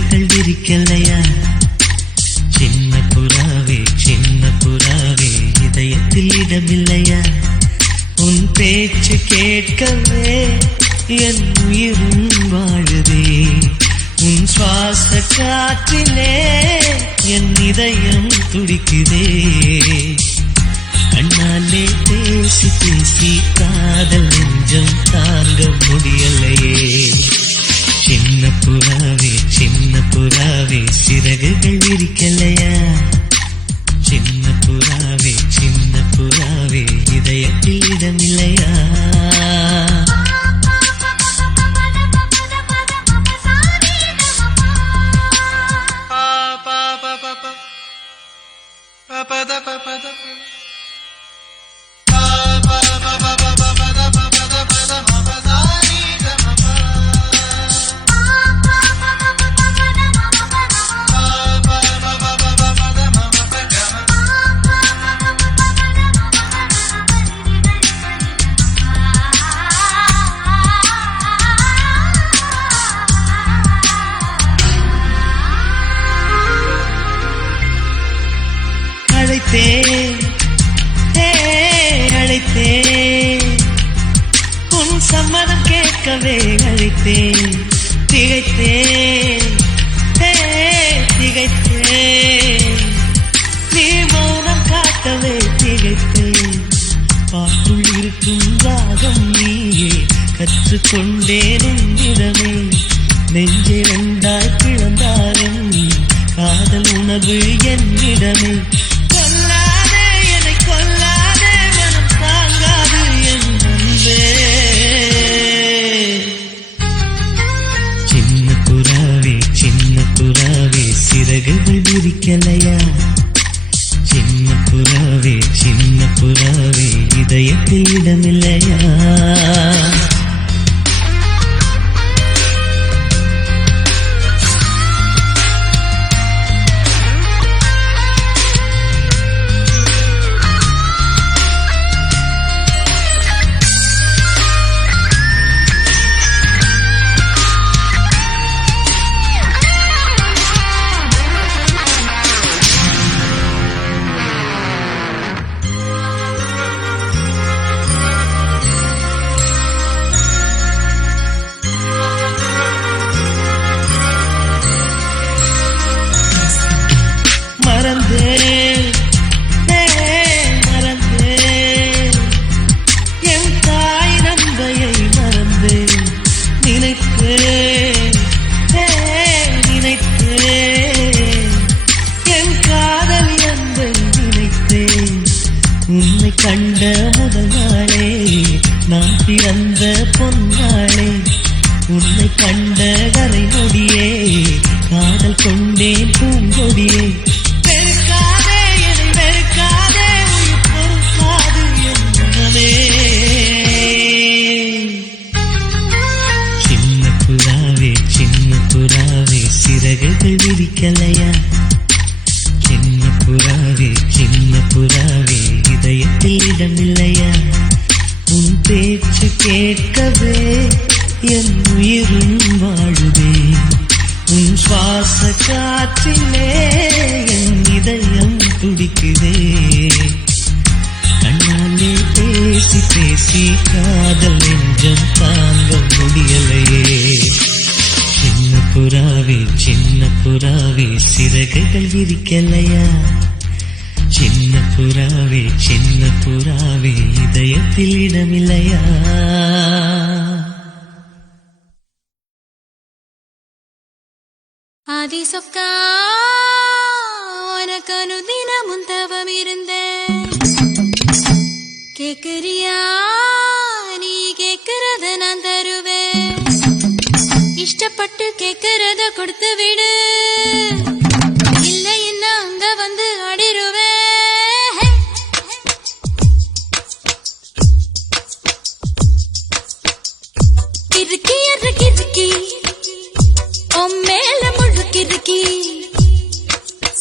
சிறகுகள் விரிக்கலையா? சின்ன புறாவே சின்ன புறாவே இதயத்தில் இடமில்லையா? உன் பேச்சு கேட்கவே என் உயிரும் வாழுதே. உன் சுவாச காற்றிலே என் இதயம் துடிக்குதே. கண்ணாலே பேசி பேசி காதல் நெஞ்சம் தாங்க முடியலையே. சின்ன புறாவே சிறகுகள் விரிக்கலையா? சின்ன புறாவே இதயத்தில் இடமில்லையா? அழைத்தேன் உன் சம்மதம் கேட்கவே அழைத்தேன். திகைத்தேன் நீ மௌனம் காட்டவே திகைத்தேன். பாட்டுள் இருக்கும் ராகம் நீயே கற்றுக்கொண்டேன் உன்னிடமே. நெஞ்சே ரெண்டாய் பிளந்தாலும் காதல் உணர்வு என்னிடமே. சின்ன புறாவே சிறகுகள் விரிக்கலையா? சின்ன புறாவே இதயத்தில் இடமில்லையா? மறந்தேன் என் தாய் நந்தையை மறந்தேன். நினைத்தேன் என் காதல் என்பை நினைத்தேன். உன்னை கண்ட முதல் நாளே நான் பிறந்த பொன்னாளே. உன்னை கண்ட கரை நொடியே காதல் கொண்டேன் பூங்கொடியே. சின்ன புறாவே சிறகுகள் விரிக்கலையா? சின்ன புறாவே இதயத்தில் இடமில்லையா? உன் பேச்சு கேட்கவே என் உயிரும் வாழுதே. உன் சுவாச காற்றிலே என் இதயம் துடிக்குதே. கண்ணாலே பேசி பேசி காதல் நெஞ்சம் தாங்க முடியலையே. சின்ன புறாவே சிறகுகள் விரிக்கலையா? சின்ன புறாவே இதயத்தில் இடமில்லையா? ஆதி சொக்கா உனக்கு அனுதினமும் தவம் இருந்தேன். கேக்குறியா? நீ கேக்குறத நான் தருவேன். இஷ்டப்பட்டு கேக்குறத கொடுத்து விடு, இல்லை என்ன அங்க வந்து ஆடிருவேன். கிறுக்கி மேல முழுக்கிருக்கி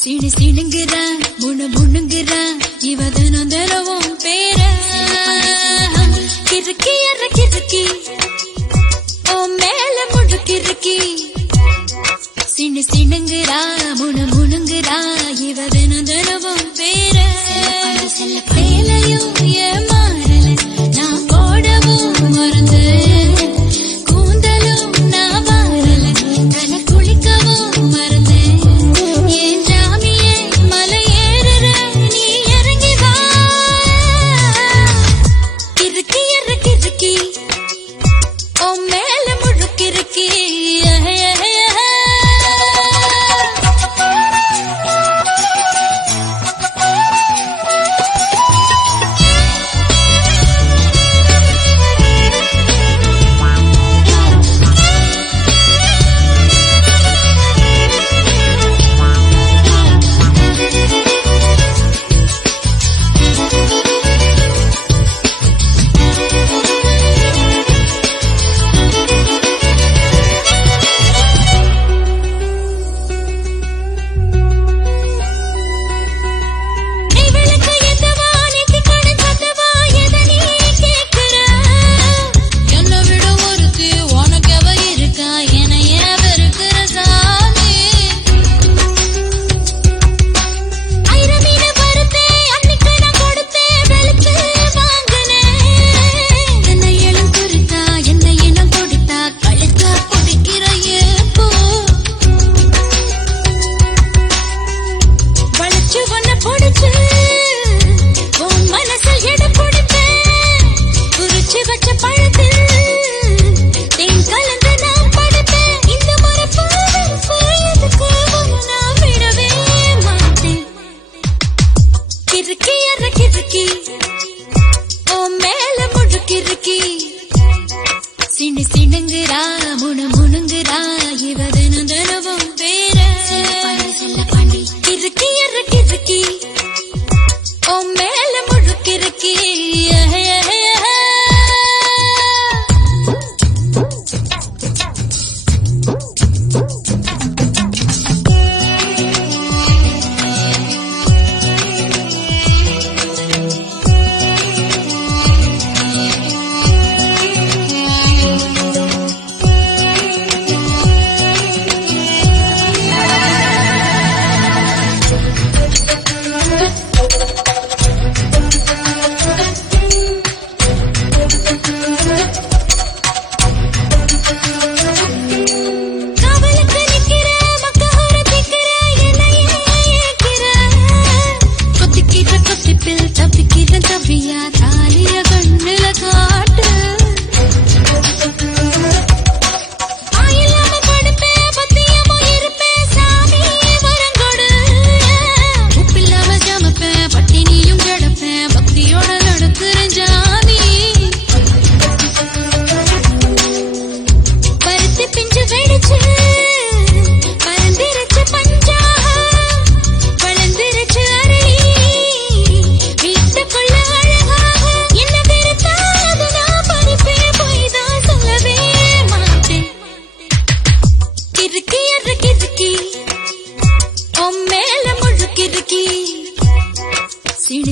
சிணுங்குறான் முணுங்குறான் இவத நந்தரவும் பேர கிறுக்கி ஓ மேல முழுக்கிருக்கி சின்ன சின்னங்குறா முணுங்குறா இவ தினம் தினமும் பேர சேலையும் ஏமாறல நான் போடவும் மறந்து கூந்தலும் நான் வாரல தல குளிக்கவும் மறந்து என் ஜாமியே மலை ஏறுற நீ இறங்கி வா கிறுக்கி கிறுக்கி ஓ மேல முழுக்கிறுக்கி சின்னங்குறா முணுங்குறா இவ தினம் தினமும் பேர கிறுக்கி கிறுக்கி ஓ மேல முழுக்கிறுக்கி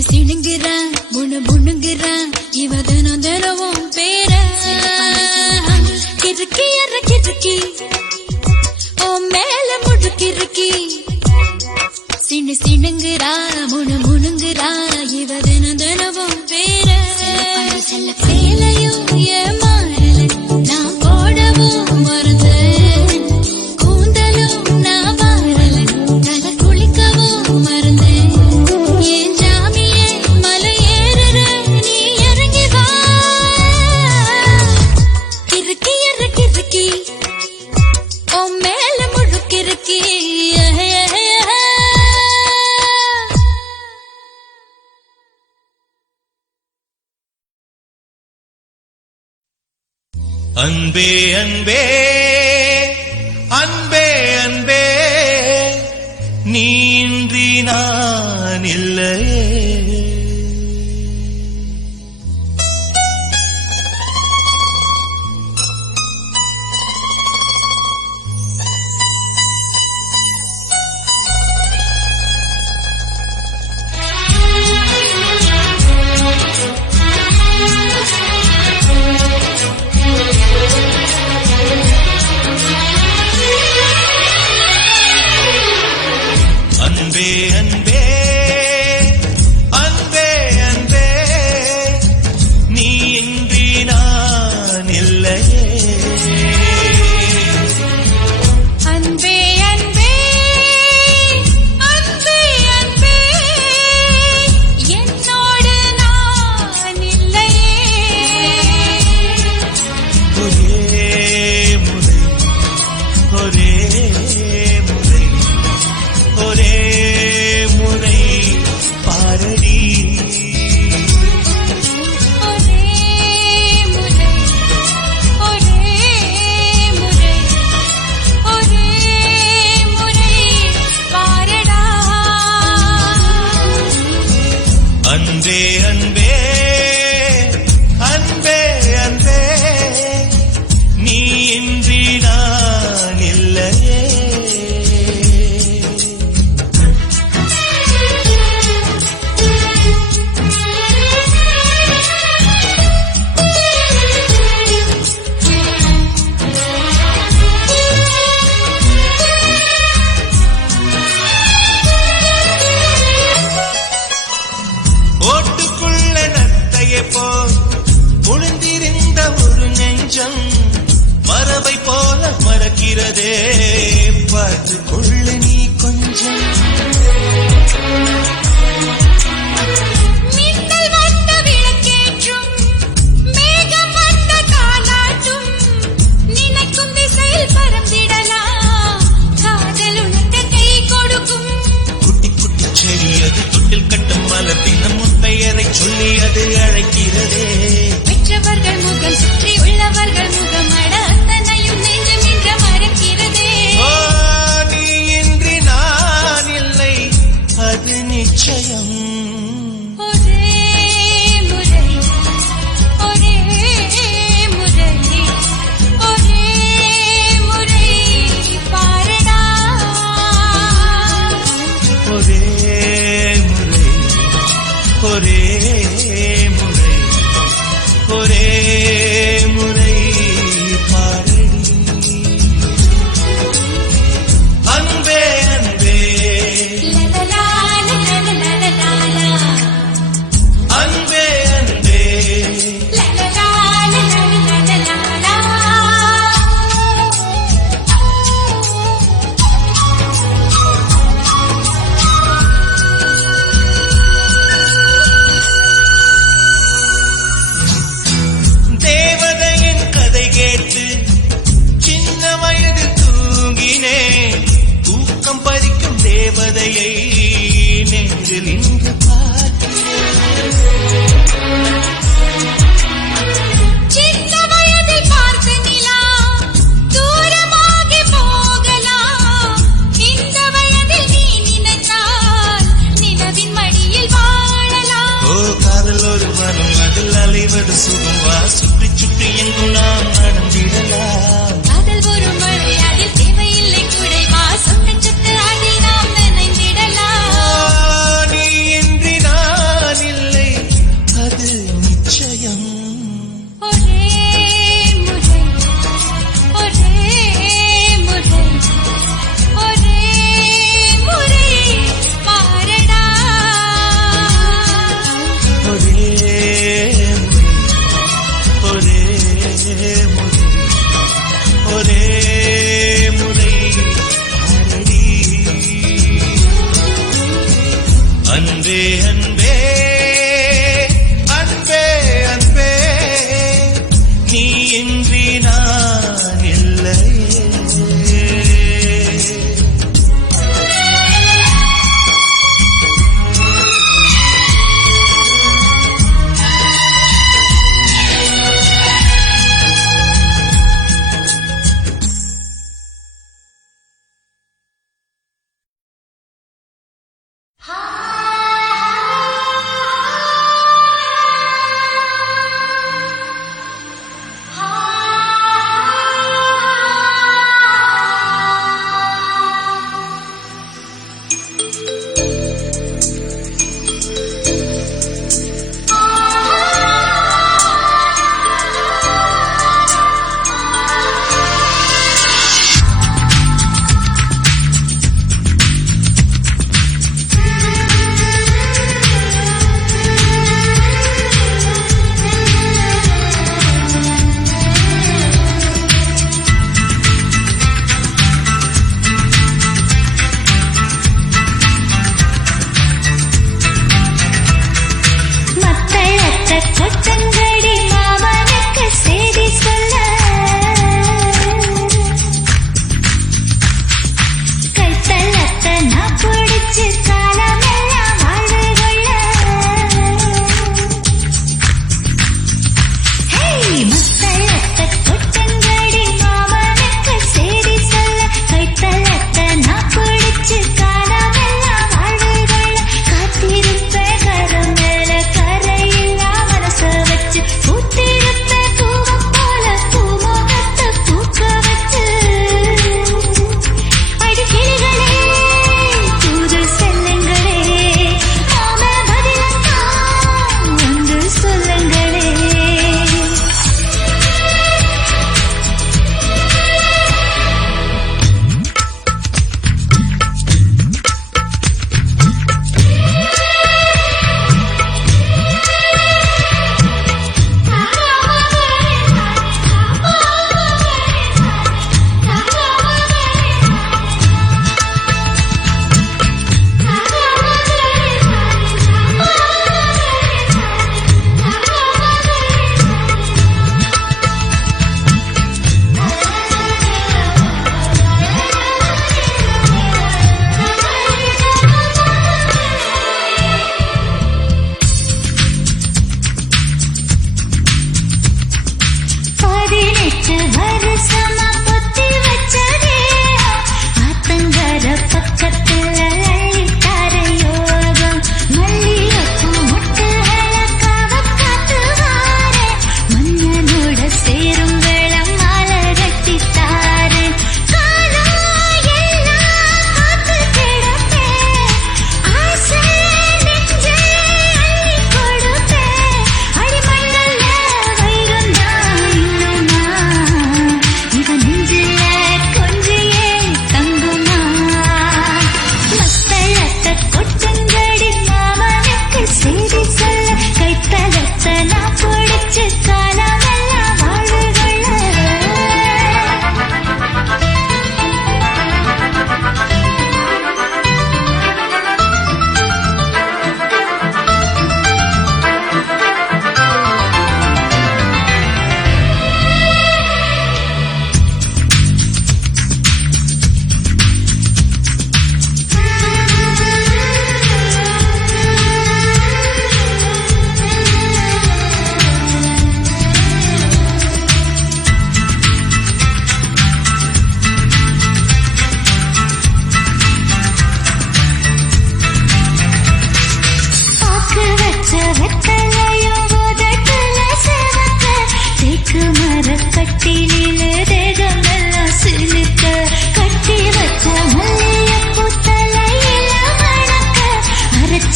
சிணுங்குறா முணுங்குறா இவ தினம் தினமும் பேர கிறுக்கி கிறுக்கி ஓ மேல முழுக்கிறுக்கி சிணுங்குறா முணுங்குறா இவ தினம் தினமும் பேர சேலையும் ஏமாறல நான் போடவும் மறந்து கூந்தலும் நான் வாரல தல குளிக்கவும் மறந்து அன்பே அன்பே அன்பே அன்பே நீன்றி நான் இல்லையே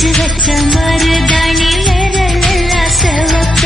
அடிச்சு வச்ச மருதாணி விரல் எல்லாம் செவக்க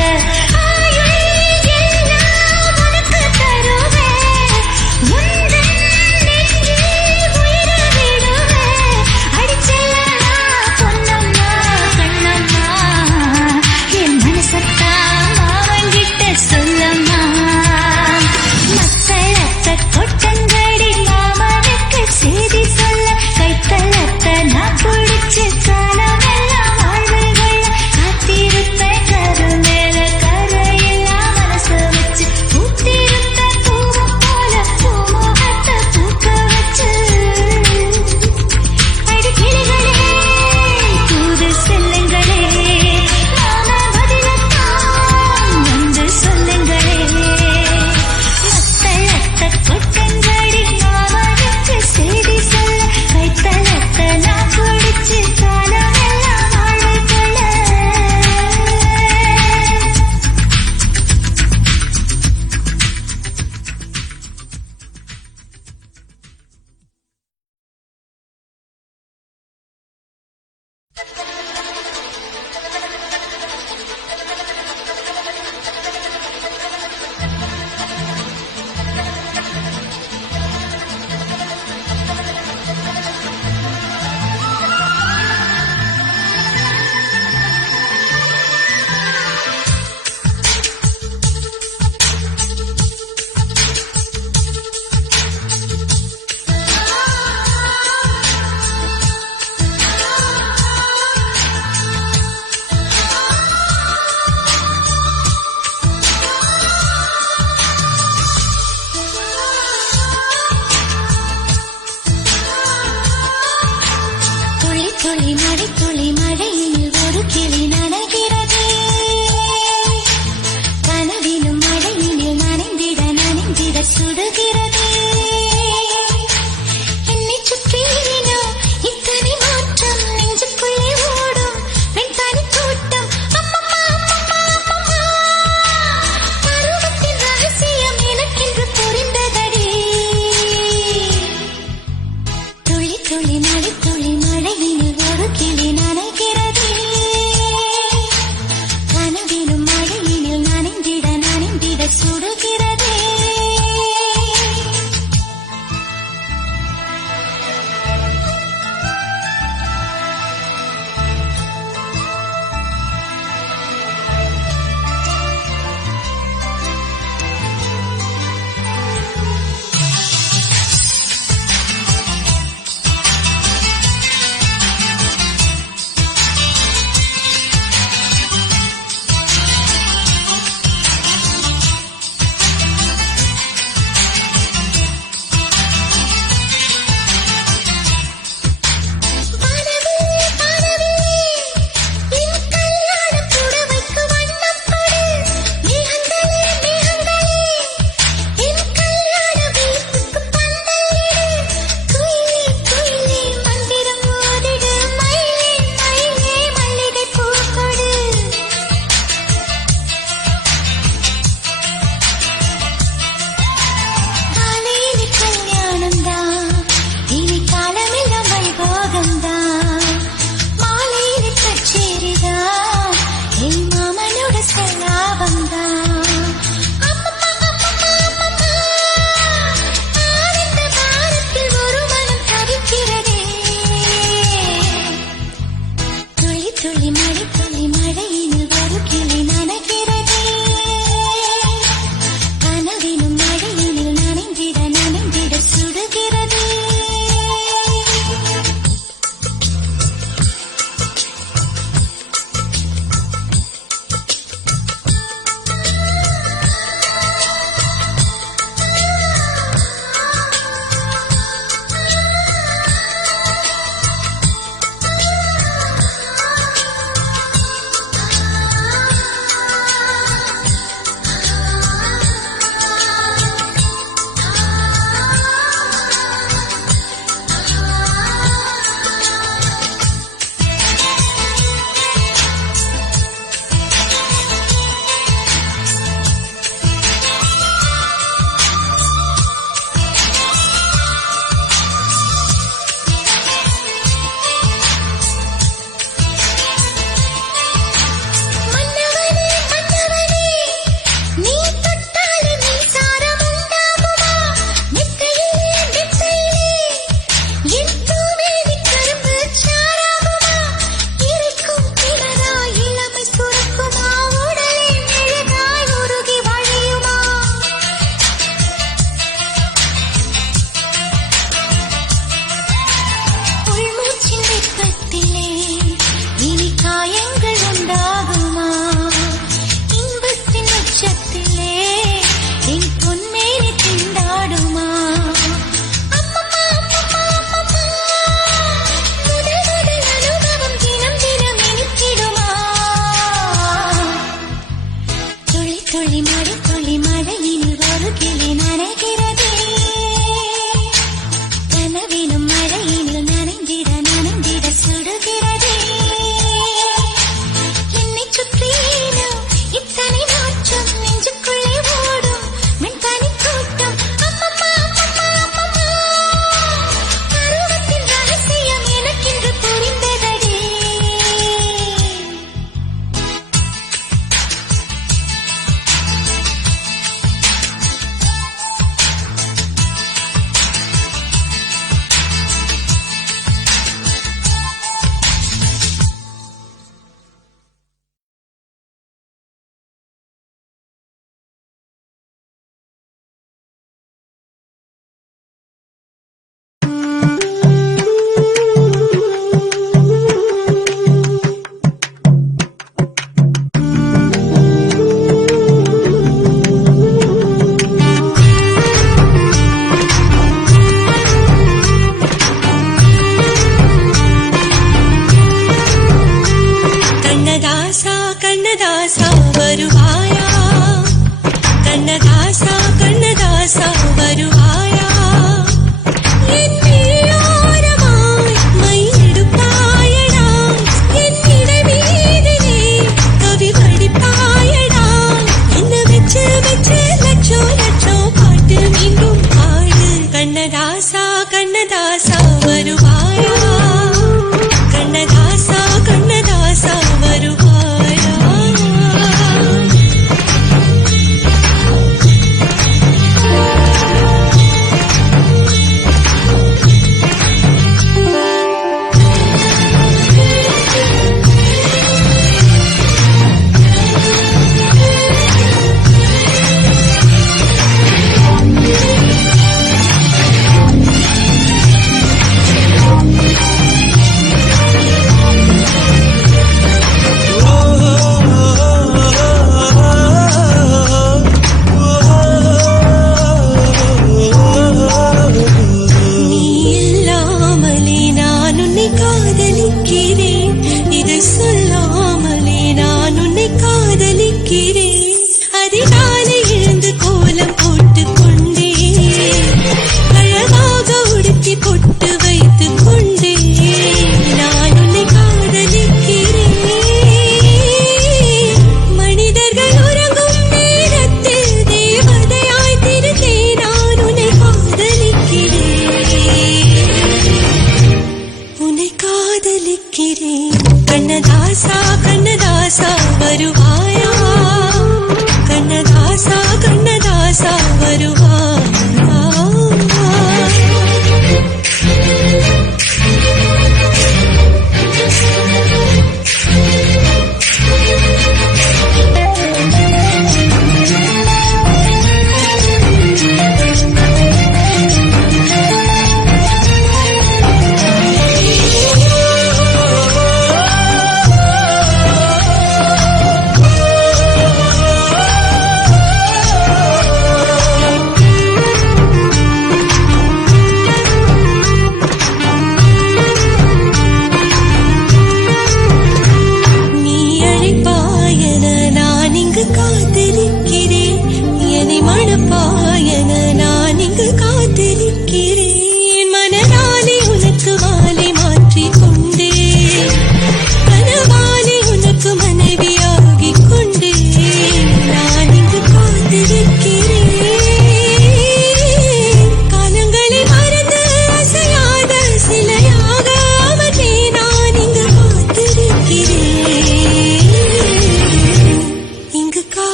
துளி மழையில் ஒரு கிளி நனைகிறது கனவிலும் மழையினில் நனைந்திட சுடுகிறது என்னை சுற்றினோ இத்தனை மாற்றம் நெஞ்சுக்குள்ளே ஓடும் வெண்பனி கூட்டம் பருவத்தின் ரகசியம் எனக்கென்று புரிந்ததடி துளி துளி நடுத்துளி மழையினில் ஒரு கிளி நனைகிறது கனவிலும் மழையினில் நனைந்திட சுடுகிறது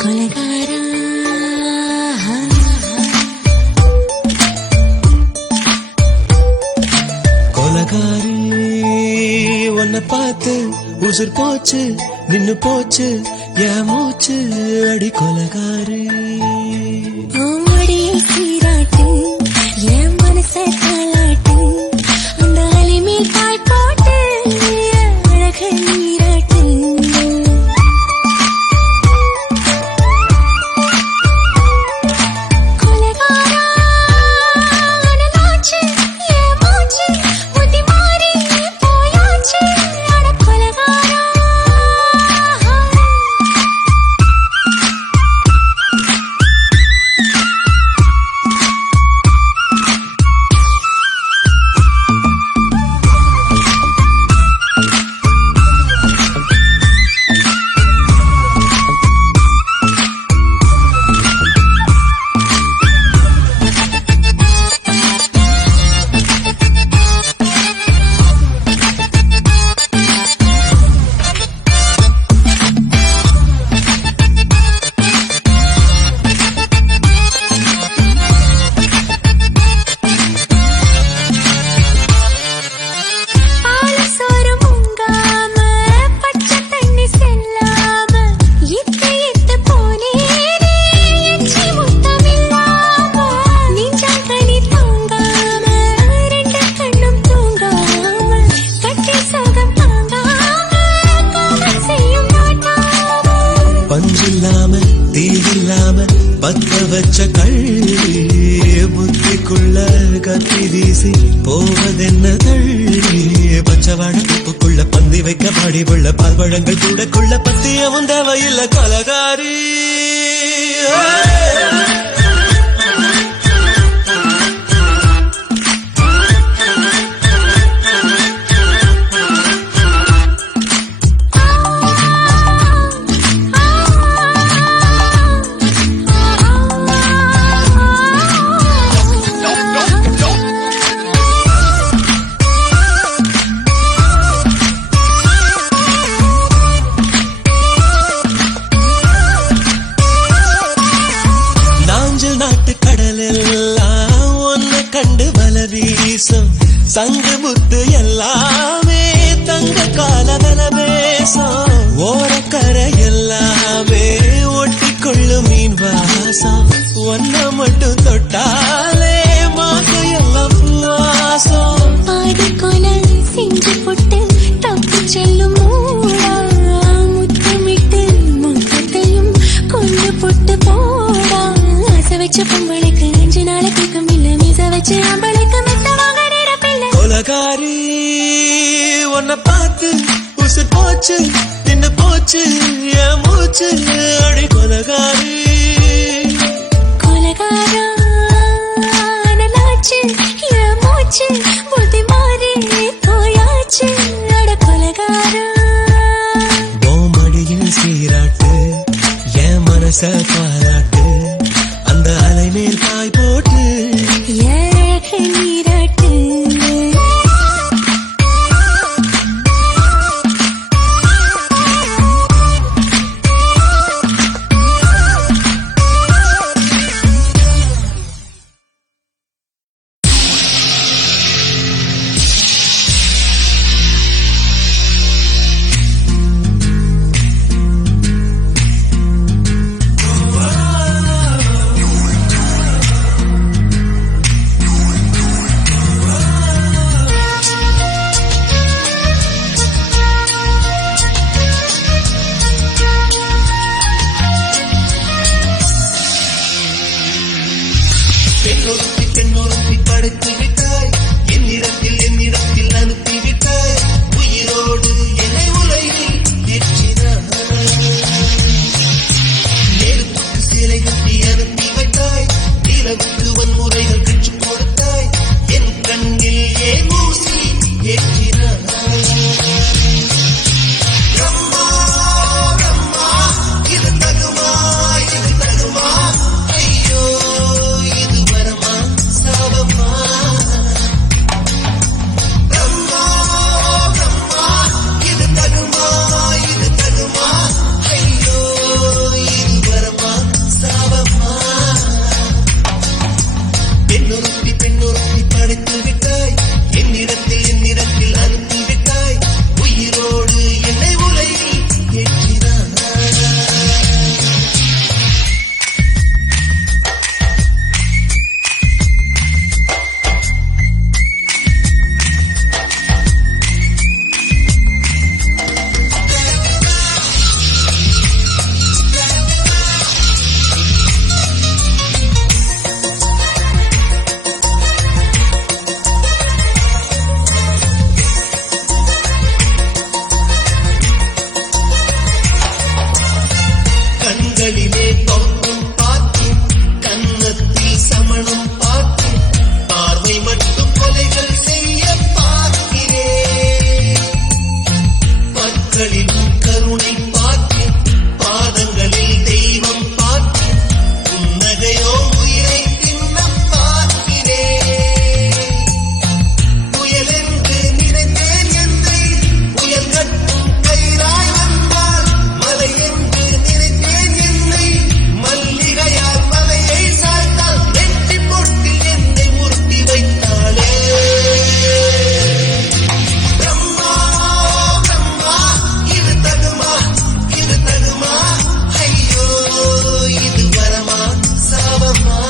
கொலகாரா கொலகாரி உன்னை பார்த்து உசுர் போச்சு நின்னு போச்சு என் மூச்சு அடி கொலகாரி ஆமடியை சீராட்டு என் மனச தாளாட்டு அந்த அலைமேல் பாய் போட்டு அழக நீராட்டு கொலகாரா அனலாச்சு என் மூச்சு புத்தி மாறி போயாச்சு அட கொலகாரா பஞ்சில்லாம தீயில்லாம பத்த வச்ச கள்ளி புத்திக்குள்ள கத்தி வீசி போவதென்ன தள்ளி பச்சவாட உப்புக்குள்ள பந்தி வைக்க பாடி உள்ள பால்வழங்கள் கூடக்குள்ள பத்தியமும் தேவையில்ல கொலகாரி நாட்டு கடலெல்லாம் ஒன்ன கண்டு வல வீசும் சங்கு முத்து எல்லாமே தங்க காலதல பேசும் ஓரக்கரை எல்லாமே ஒட்டிக்கொள்ளும் மீன் வாசம் ஒன்ன மட்டும் தொட்டாலே மாக்கு எல்லாம் வாசம் பாதி கொலை செஞ்சு போட்டு தப்பு செல்லும் மூடா முத்தமிட்டு முத்தத்தையும் கொண்டு போட்டு போடா வச்ச பொம்பளைக்கு 5 நாளைக்கு மில்ல மீச வச்சு அம்பளைக்கு மெத்த வாங்க நிரப்பில்ல கொலகாரி உன்னை பார்த்து உசுர் போச்சு நின்னு போச்சு என் மூச்சு அடி கொலகாரி கொலகாரா அனலாச்சு என் மூச்சு புத்தி மாறி போயாச்சு அட கொலகாரா மடியில் சீராட்டு என் மனச பாராட்டு அந்த அலை மேல் பாய் போட்டு ஏக நீராட்டு கண்களிலே பௌத்தம் பார்த்தேன், கன்னத்தில் சமணம் பார்த்தேன், பார்வை மட்டும் கொலைகள் செய்ய பார்க்கிறேன். பற்களிலும் கருணை பார்த்தேன், பாதங்களில் தெய்வம் பார்த்தேன், புன்னகையோ உயிரை தின்ன பார்க்கிறேன். புயலென்று நினைத்தேன் என்னை புயல் கட்டும் கயிறாய் வந்தால், மலை என்று நினைத்தேன் என்னை மல்லிகையால் மலையை சாய்த்தால், நெட்டி பொட்டில் என்னை உருட்டி வைத்தாளே. பிரம்மா பிரம்மா இது தகுமா, இது தகுமா, ஐயோ இது வரமா சாபமா.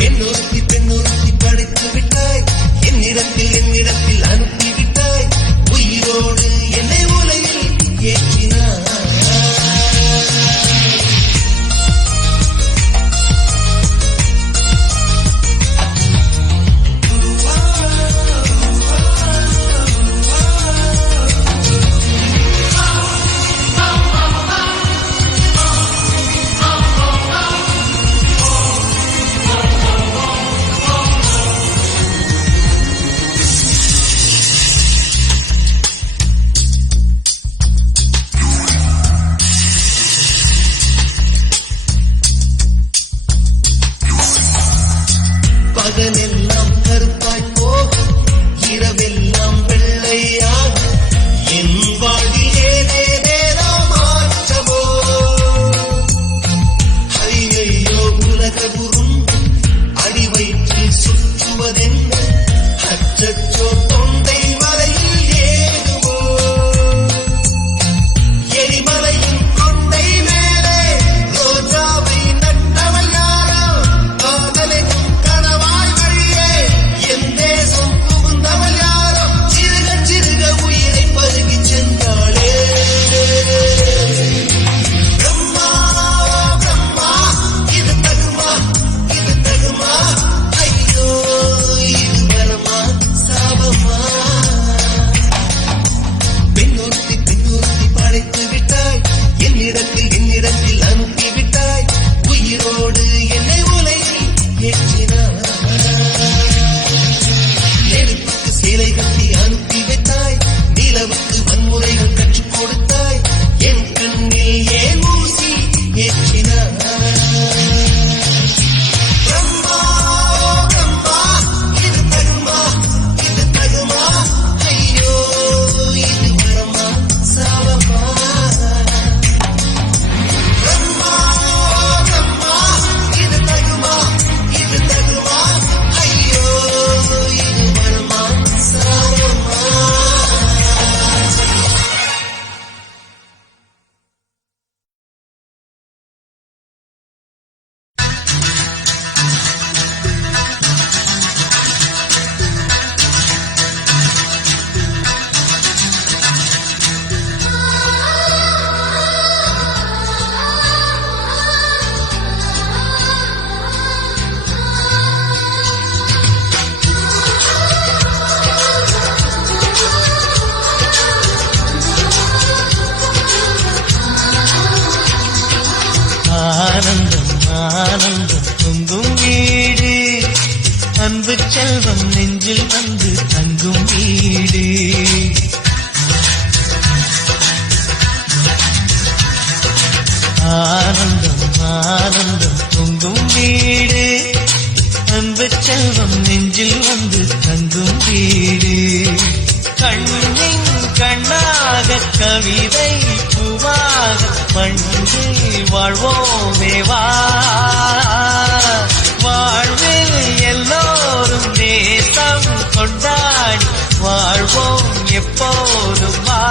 பெண்ணொருத்தி பெண்ணொருத்தி படைத்து விட்டாய், என்னிடத்தில் அனுப்பிவிட்டாய், உயிரோடு என்னை உலகில் ஏற்றினாய். பகலெல்லாம் கருப்பாய் போகும், இரவெல்லாம் வெள்ளையாகும், என் வாழ்வில் ஏதேதேனோ மாற்றமோ. ஐயையோ உலக உருண்டு அடி வயிற்றில் சுற்றுவதென்ன, அச்சச்சோ தொண்டை மலையில் ஏறுமோ. எரிமலையின் கொண்டை மேலே ரோஜாவை நட்டவள் யாரோ, காதலெனும் கனவாய் வழியே என் தேசம் புகுந்தவள் யாரோ, சிறுக சிறுக உயிரை பருகிச் சென்றாளே. பிரம்மா பிரம்மா இது தகுமா, இது தகுமா, ஐயோ இது வரமா சாபமா. பெண்ணொருத்தி பெண்ணொருத்தி படைத்து விட்டாய், என்னிடத்தில் அனுப்பிவிட்டாய், உயிரோடு என்னை உலகில் ஏற்றினாய். நெருப்புக்கு சேலை கட்டி அனுப்பி வைத்தாய், நிலவுக்கு வன்முறைகள் கற்றுக் கொடுத்தாய், என் கண்ணில் ஏன் ஊசி ஏற்றினாய். பிரம்மா பிரம்மா இது தகுமா, இது தகுமா, ஐயோ இது வரமா சாபமா. பிரம்மா பிரம்மா இது தகுமா, இது தகுமா, ஐயோ இது வரமா சாபமா. ஆனந்தம் ஆனந்தம் பொங்கும் வீடு, அன்பு செல்வம் நெஞ்சில் வந்து தங்கும் வீடு. ஆனந்தம் ஆனந்தம் பொங்கும் வீடு, அன்பு செல்வம் நெஞ்சில் வந்து தங்கும் வீடு. கண்ணின் கண்ணாக கவிதை பூவாக மண்ணில் வாழ்வோமே வா. வாழ்வில் எல்லோரும் நேசம் கொண்டாடி வாழ்வோம் எப்போதும் வா.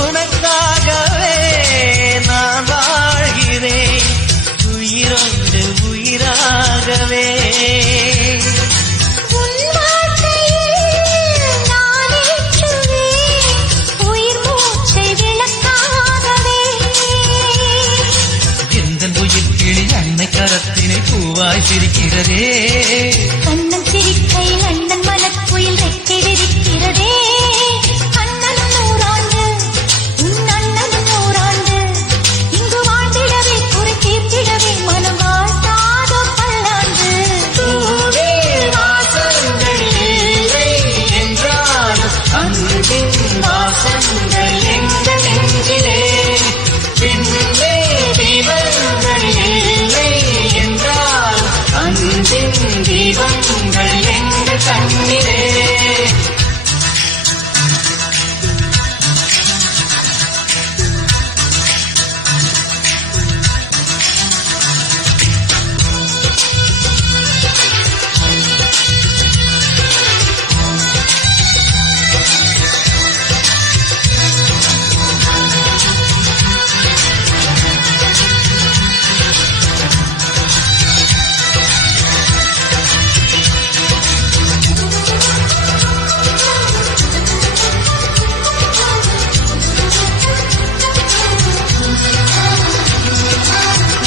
உனக்கு பூவாய் சிரிக்கிறதே கண்ணன் சிரிக்கையில் அண்ணன் மனக்குயில் ரெக்கை விரிக்கிறதே அண்ணனும் நூறாண்டு உன் அண்ணனும் நூறாண்டு இங்கு வாழ்ந்திடவே குறை தீர்த்திடவே மனம் வாழ்த்தாதோ பல்லாண்டு வாசங்கள் இல்லை என்றாலும் அன்பின் வாசங்கள் எங்கள் நெஞ்சிலே பின்னே தீபங்கள் இல்லை என்றால் அன்பின் தீபங்கள் எங்கள் கண்ணிலே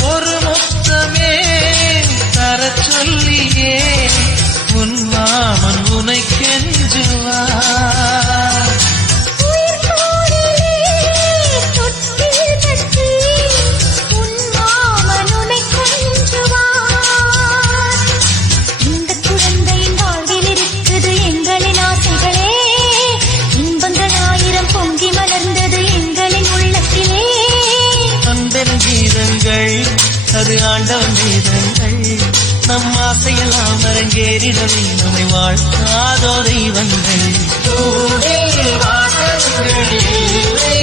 ஒரு முத்தமே தரச் சொல்லியே உன் மாமன் உனை கெஞ்சுவார் உயிர் கோடிலே தொட்டில் கட்டி உன் மாமன் உன்னை கொஞ்சுவார் இந்த குழந்தையின் வாழ்வில் இருக்குது எங்களின் ஆசைகளே இன்பங்கள் ஆயிரம் பொங்கி மலர்ந்தது எங்களின் உள்ளத்திலே அன்பென் கீதங்கள் அது ஆண்டவன் கீதங்கள் நம் ஆசையெல்லாம் அரங்கேறிடவே நம்மை வாழ்த்தாதோ தெய்வங்கள் வாசல்கள் இல்லை